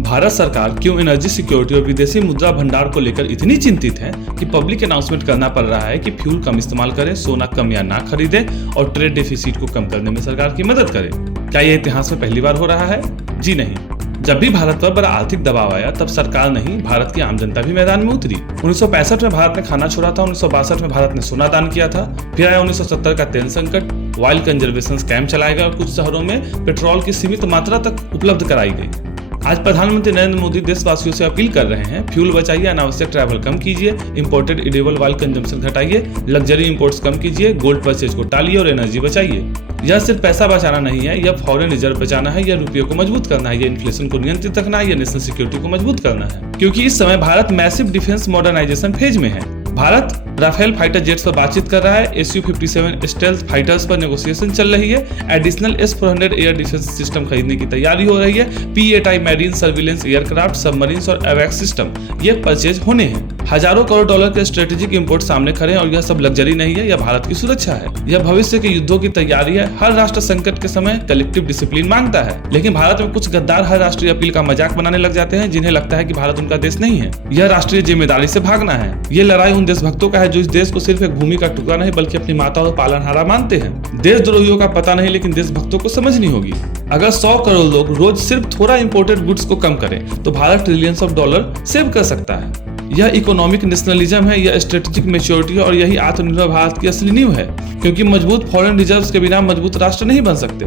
भारत सरकार क्यों energy security और विदेशी मुद्रा भंडार को लेकर इतनी चिंतित है कि पब्लिक अनाउंसमेंट करना पड़ रहा है कि फ्यूल कम इस्तेमाल करें, सोना कम या ना खरीदें और ट्रेड डेफिसिट को कम करने में सरकार की मदद करे। क्या यह इतिहास में पहली बार हो रहा है? जी नहीं। जब भी भारत पर बड़ा आर्थिक दबाव आया तब सरकार नहीं, भारत की आम जनता भी मैदान में उतरी। 1965 में भारत ने खाना छोड़ा था, 1962 में भारत ने सोना दान किया था, फिर आया 1970 का तेल संकट, वाइल्ड कंजर्वेशन स्कैम चलाया गया और कुछ शहरों में पेट्रोल की सीमित मात्रा तक उपलब्ध कराई गई। आज प्रधानमंत्री नरेंद्र मोदी देशवासियों से अपील कर रहे हैं, फ्यूल बचाइए, अनावश्यक ट्रैवल कम कीजिए, इंपोर्टेड इडेबल ऑयल कंजम्पशन घटाइए, लग्जरी इंपोर्ट्स कम कीजिए, गोल्ड परचेज को टालिए और एनर्जी बचाइए। यह सिर्फ पैसा बचाना नहीं है, यह फॉरेन रिजर्व बचाना है, यह रुपये को मजबूत करना है, यह इन्फ्लेशन को नियंत्रित रखना है, यह नेशनल सिक्योरिटी को मजबूत करना है। क्योंकि इस समय Bharat massive defence modernisation phase में है। भारत राफेल फाइटर जेट्स पर बातचीत कर रहा है, Su-57 स्टेल्थ फाइटर्स पर नेगोशिएशन चल रही है, additional S-400 air defence system खरीदने की तैयारी हो रही है, P-8I marine surveillance aircraft, submarines और एवैक्स सिस्टम ये परचेज होने हैं। हजारों करोड़ डॉलर के स्ट्रेटेजिक इंपोर्ट सामने खड़े हैं और यह सब लग्जरी नहीं है, यह भारत की सुरक्षा है, यह भविष्य के युद्धों की तैयारी है। हर राष्ट्र संकट के समय कलेक्टिव डिसिप्लिन मांगता है, लेकिन भारत में कुछ गद्दार हर राष्ट्रीय अपील का मजाक बनाने लग जाते हैं, जिन्हें लगता है कि भारत उनका देश नहीं है। यह राष्ट्रीय जिम्मेदारी से भागना है। ये लड़ाई उन देशभक्तों का है जो इस देश को सिर्फ एक भूमि का टुकड़ा नहीं बल्कि अपनी माता और पालनहारा मानते हैं। देशद्रोहियों का पता नहीं, लेकिन देशभक्तों को समझनी होगी। अगर 100 करोड़ लोग रोज सिर्फ थोड़ा इंपोर्टेड गुड्स को कम करें तो Bharat trillions of dollar save कर सकता है। यह इकोनॉमिक नेशनलिज्म है, यह स्ट्रेटेजिक मैच्योरिटी और यही आत्मनिर्भर भारत की असली नींव है। क्योंकि मजबूत फॉरेन रिजर्व्स के बिना मजबूत राष्ट्र नहीं बन सकते।